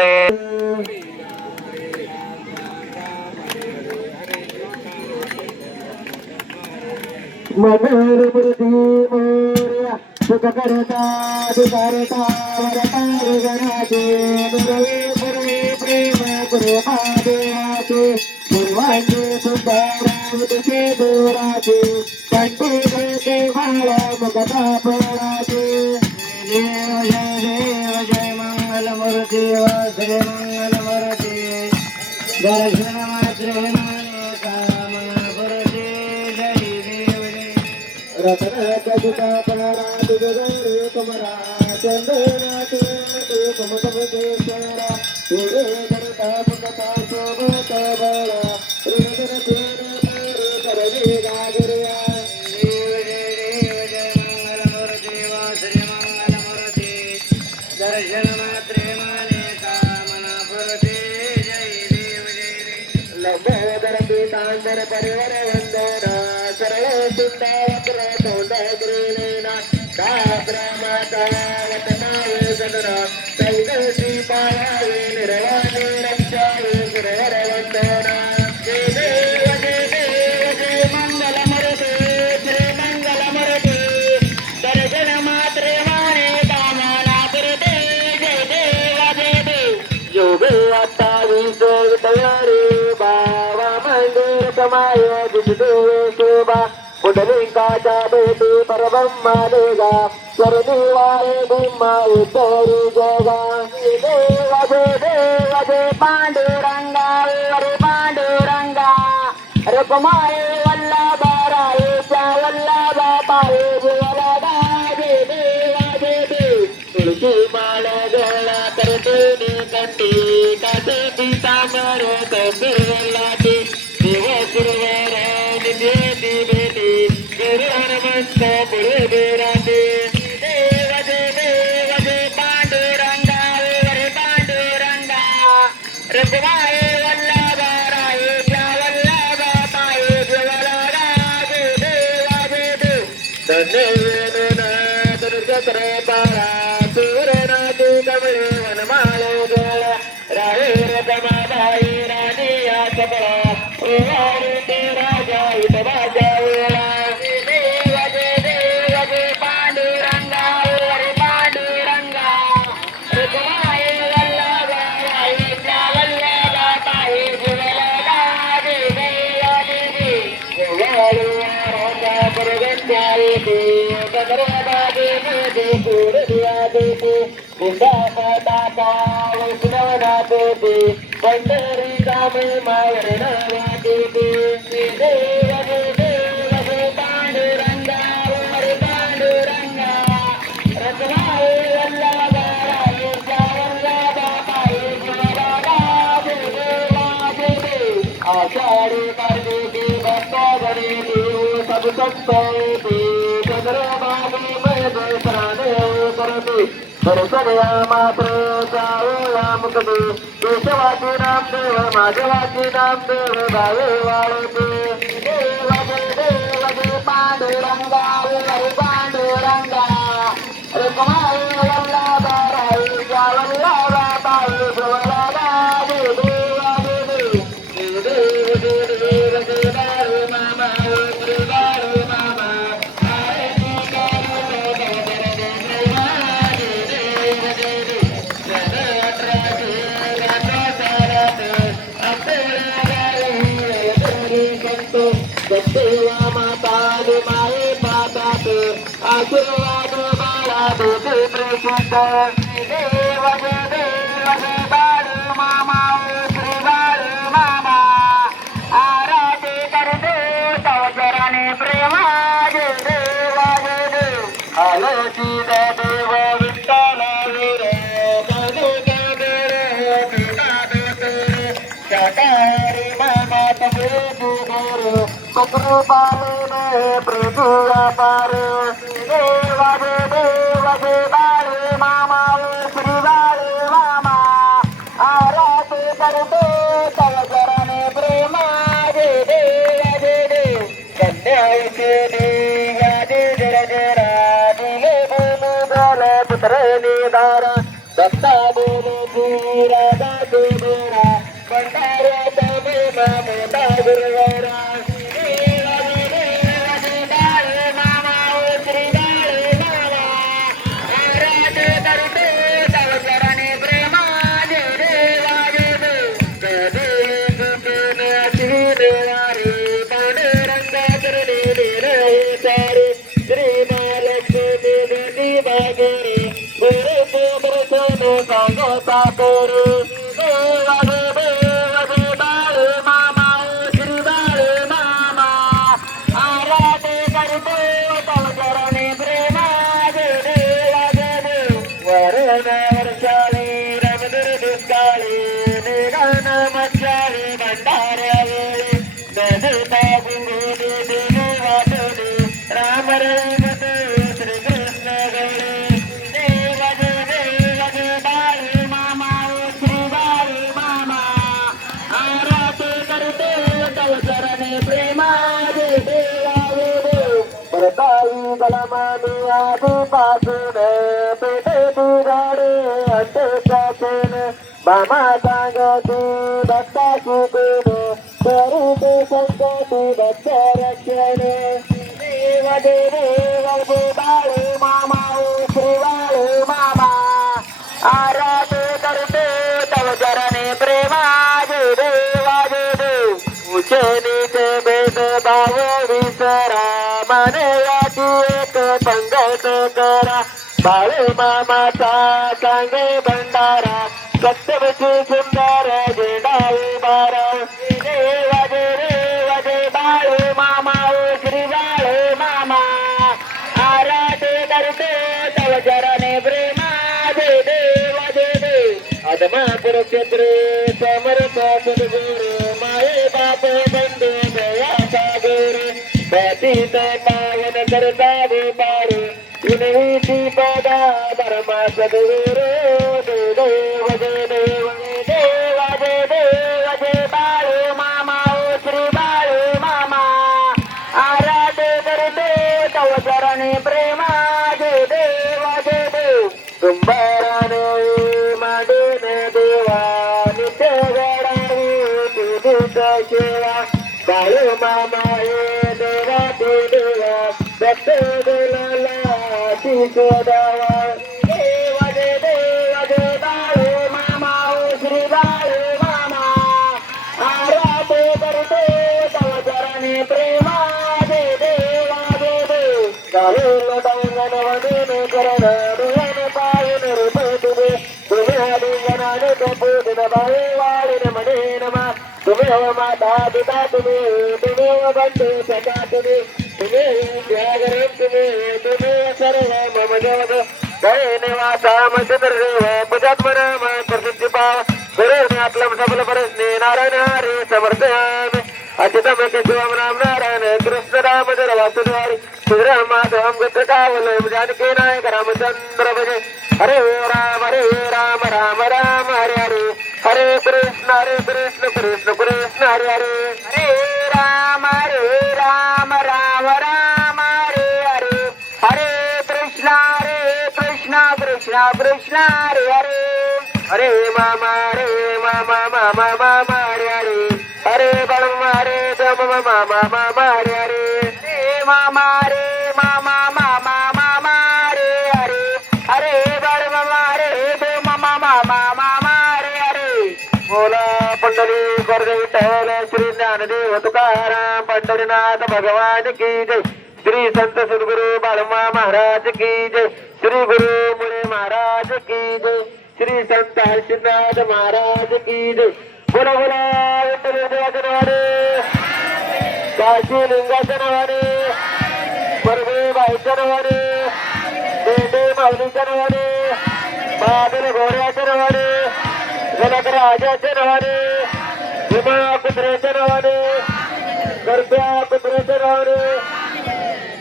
रे मधुर मूर्ती मोरया सुख करता दुकारता वरता गणाचे गुरुवे गुरुवे प्रेम गुरु महादेवाचे सर्वांचे सुंदर तुझे दोराचे कंठी देवाला मुखता पोराचे देव जय देव जय मंगल मूर्ती श्री मंगल मूर्ती दर्शन मात्र माने कामना पुरते जय देव जय रत्न जुटा पारा तुझे कमरा चंदना तू कमकेश्वरा तुझे करता मुखता शोभत बळा हृदय तेरे करवी गागरिया देव जय जय मंगल मूर्ती श्री मंगल मूर्ती दर्शन मात्रे माने कामना पुरते जय देव जय लंबोदर पीतांबर परिवर वंदना सरळ सुंदर तोंड ग्रीलेना काब्रमाता वतनावे गणरा कैदसी पायावे निर्वाणे रक्षावे सुरवर वंदना जय देव जय मंगल मूर्ती श्री मंगल मूर्ती दर्शन मात्रे माने कामना पुरते जय देव योग आता विजय बाबा मंदिर कमाय दिसते शोभा पुंडलिकाच्या भेटी परब्रह्मादेगा चरणी भीमाय तरी जगा देवा जय पांडुरंगा रे पांडुरंगा रकमाय वल्लभा रायेच्या वल्लभा पाये वरदा जय देवा जय तुळशी माळ गळा करते कंठी कासे पितांबर कबीरलाची देव सुरवर निधी भेटी गिरणवंत पुढे बेराटे देव जय पांडुरंगा रे पांडुरंगा रघुमाय वल्लभा रायेच्या वल्लभा पाये वरदा जय देवा जय धन्य दुर्गत्र पारा सूरनाथे कमळे वनमाळे गोळा राहे रमाबाई राणी या सकळा ओवाळते राजा विठोबाच्या वेळा देव जय पांडुरंगा रे पांडुरंगा रघुमाय वल्लभा रायेच्या वल्लभा पाये वरदा जय देवा जय ओवाळू परगत्या येते कदरबागे मध्ये गोड दिया देते गुंडापाटाचा वैष्णवना देते पंढरीचा महिमावर नव्या देते देव जय पांडुरंगा रे पांडुरंगा रत्नाय वल्लभा रायेच्या वल्लभा पाये वरदा जय देवा जय आषाढी कार्तिकी भक्तावरी देव सब संत चंद्रभागी मध्ये प्राणे करते दर्शनया मात्र चावला मुकते केशवाची नामदेव माधवाची नामदेव गावे वाळते देव जय पांडुरंगा रे पांडुरंगा रकमाय वल्लभा रायेच्या वल्लभा पाये वरदा जय देवा जय बाळू मामा श्री बाळू मामा देवा माता माये पातात आशीर्वाद बाळा देते प्रसिद्ध देव जय बाळू मामा श्री बाळू मामा आराधे करते तवचराने प्रेमा जय देवा जय आलसी देव विठ्ठल वीर शाकाहारी मामा तसे पत्र पाले प्रभुरा पार देवा जय बाळू मामा श्री बाळू मामा आराधे करते तव चरणे प्रेमा जय देवा जय कन्याईचे देवा जय दिले भूमी पुत्र निदारा दत्ता बोले धीरा बाकोरे देवा देव बाळ मामा श्री बाळ मामा आराधे करतो तव चरणी प्रेमा देवा देव वरण वर्षावी रमदुर दुष्काळी निगान मच्छावी भंडाऱ्यावेळी नदता गुंगोनी देवी वाटोनी राम रमते श्री कृष्ण गणे देवा देव बाळ मामा श्री बाळ मामा आराधे करते तव चरणी प्रेमा देवा देव परताई गलमानी आधीपासून पेटे गाडे अंतकासून मामा सांगती भक्ताची कोण करू संकटी भक्त रक्षण देव देव बाळ मामा श्री बाळ मामा आराधे करते तव चरणी प्रेमा देवा देव उचे नीचे भेद भाव विसरा मनयाची एक पंगत करा बाळ मामाचा सांगे भंडारा सत्यवची सुंदर झेंडा उभारा देवा देव बाळ मामा श्री बाळ मामा आराधे करते तव चरणी प्रेमा देवा देव आत्मा कुरुक्षेत्र समर्थ सद्गुरु माये बाप बंधू दयाचा गुरु पतित पावन करता गोपारू विनवीची पदा धर्मा सद्गुरु देव देवा देव बाळ मामा श्री बाळ मामा आराधे करते तव चरणी प्रेमा देवा देव कुंभाराने मांडून देवा नित्य गडावी तुझ सेवा बाळ मामा देवा देवा भक्त बोलाला शोधावा देवा देव बाळ मामा श्री बाळ मामा आराधे करते तव चरणी प्रेमा देवा देव गावेल डंगन वदन करण रुवन पायन रूप तुम्ही हरिजनाने पूजन बाळे वाळीन मने नमा तुम्ही माता पिता तुम्ही बंधू सखा तुम्ही जागरण तुम्ही सर्व मम जगद जय निवासा मजदर्देव पुजात्मनाम प्रसिद्धी पाव गुरुज्ञातलम सबल परस्ने नारायण हरे समर्थयामि अचितम केशवम राम नारायण कृष्ण दामोदर वासुदेव श्रीराम माधवम गत्रकावलम जानकी नायक रामचंद्र भजे हरे राम राम राम हरे हरे हरे कृष्ण कृष्ण कृष्ण हरे हरे हरे राम राम राम हरे हरे हरे कृष्ण कृष्ण हरे हरे हरे मामा मामा हरे हरे हरे बलम हरे दम मामा हरे हरे हरे मामा मामा हरे हरे हरे बलम हरे दम मामा हरे हरे बोला पंढरी गर्द विठ्ठल श्री ज्ञानदेव तुकाराम पंढरीनाथ भगवान की जय श्री संत सद्गुरु बाळमा महाराज की जय श्री गुरु मुळे महाराज की जय श्री संत हर्षनाथ महाराज की जय बोला बोला विठ्ठल देवाच्या नावाने काशी लिंगाच्या नावाने परवे बाईच्या नावाने बेटे माऊलीच्या नावाने बादल घोड्याच्या नावाने जनक राजाच्या नावाने भीमा कुत्र्याच्या नावाने करप्या कुत्र्याच्या नावाने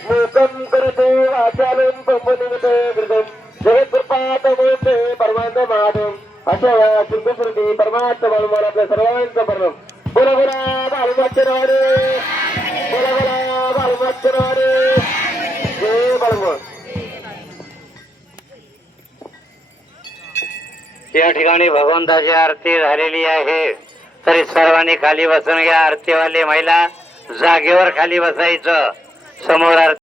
मूकं करते वाचालं पंपनिमते कृतं जगत्कृपात मूर्ते परमानंद माधव अशा या श्रुती परमात्मा बाळूमाला आपल्या सर्वांचं वर्णन बोला बोला बाळूमाच्या नावाने बोला बोला बाळूमाच्या नावाने जय बाळूमा. या ठिकाणी भगवंताची आरती झालेली आहे तरी सर्वांनी खाली बसून घ्या. आरतीवाली महिला जागेवर खाली बसायचं. समोर